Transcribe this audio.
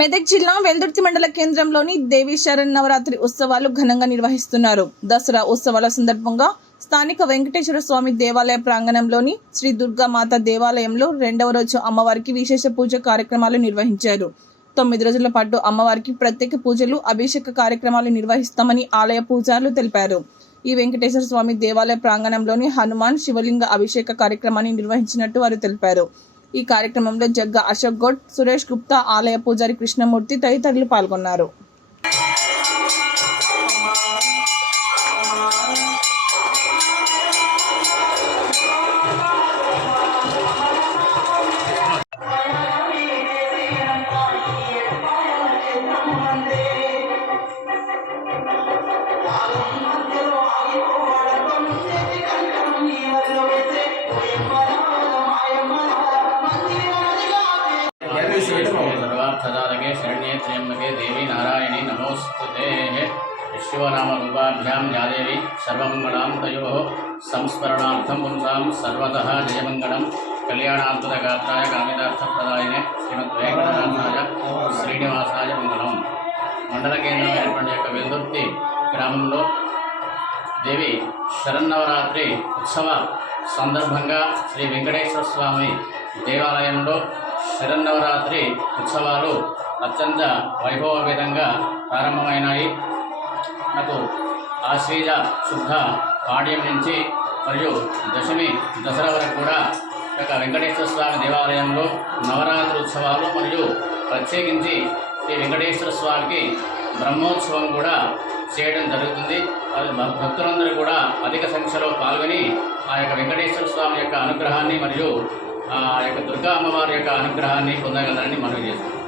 మెదక్ జిల్లా వెల్దుర్తి మండల కేంద్రంలోని దేవి శరణ్ నవరాత్రి ఉత్సవాలు ఘనంగా నిర్వహిస్తున్నారు. దసరా ఉత్సవాల సందర్భంగా స్థానిక వెంకటేశ్వర స్వామి దేవాలయ ప్రాంగణంలోని శ్రీ దుర్గామాత దేవాలయంలో రెండవ రోజు అమ్మవారికి విశేష పూజ కార్యక్రమాలు నిర్వహించారు. తొమ్మిది రోజుల పాటు అమ్మవారికి ప్రత్యేక పూజలు అభిషేక కార్యక్రమాలు నిర్వహిస్తామని ఆలయ పూజారులు తెలిపారు. ఈ వెంకటేశ్వర స్వామి దేవాలయ ప్రాంగణంలోని హనుమాన్ శివలింగ అభిషేక కార్యక్రమాన్ని నిర్వహించినట్టు వారు తెలిపారు. ఈ కార్యక్రమంలో జగ్గ అశోక్ గౌడ్ సురేష్ గుప్తా ఆలయ పూజారి కృష్ణమూర్తి తదితరులు పాల్గొన్నారు. सर्वार्थसाधके शरण्ये त्र्यम्बके देवी नारायणी नमोऽस्तुते विश्वनामरूपाभ्यां या देवी सर्वमङ्गलां तयोः संस्मरणार्थं पुंसां सर्वतः जयमङ्गलं कल्याणान्तरगात्राय कामितार्थप्रदायिने श्रीमद्वेङ्कटनाथाय శ్రీనివాసాయ మంగళం మండల కేంద్రం అయినటువంటి యొక్క వెల్దుర్తి గ్రామంలో దేవి శరన్నవరాత్రి ఉత్సవ సందర్భంగా శ్రీ వెంకటేశ్వర స్వామి దేవాలయంలో శరన్నవరాత్రి ఉత్సవాలు అత్యంత వైభవపేతంగా ప్రారంభమైనాయి. నాకు ఆశ్వీజ శుద్ధ పాడ్యం నుంచి మరియు దశమి దసరా వరకు కూడా యొక్క వెంకటేశ్వర స్వామి దేవాలయంలో నవరాత్రి ఉత్సవాలు మరియు ప్రత్యేకించి శ్రీ వెంకటేశ్వర స్వామికి బ్రహ్మోత్సవం కూడా చేయడం జరుగుతుంది. అది భక్తులందరూ కూడా అధిక సంఖ్యలో పాల్గొని ఆ యొక్క వెంకటేశ్వర స్వామి యొక్క అనుగ్రహాన్ని మరియు ఆ యొక్క దుర్గా అమ్మవారి యొక్క అనుగ్రహాన్ని పొందగలరని మనవి చేస్తాం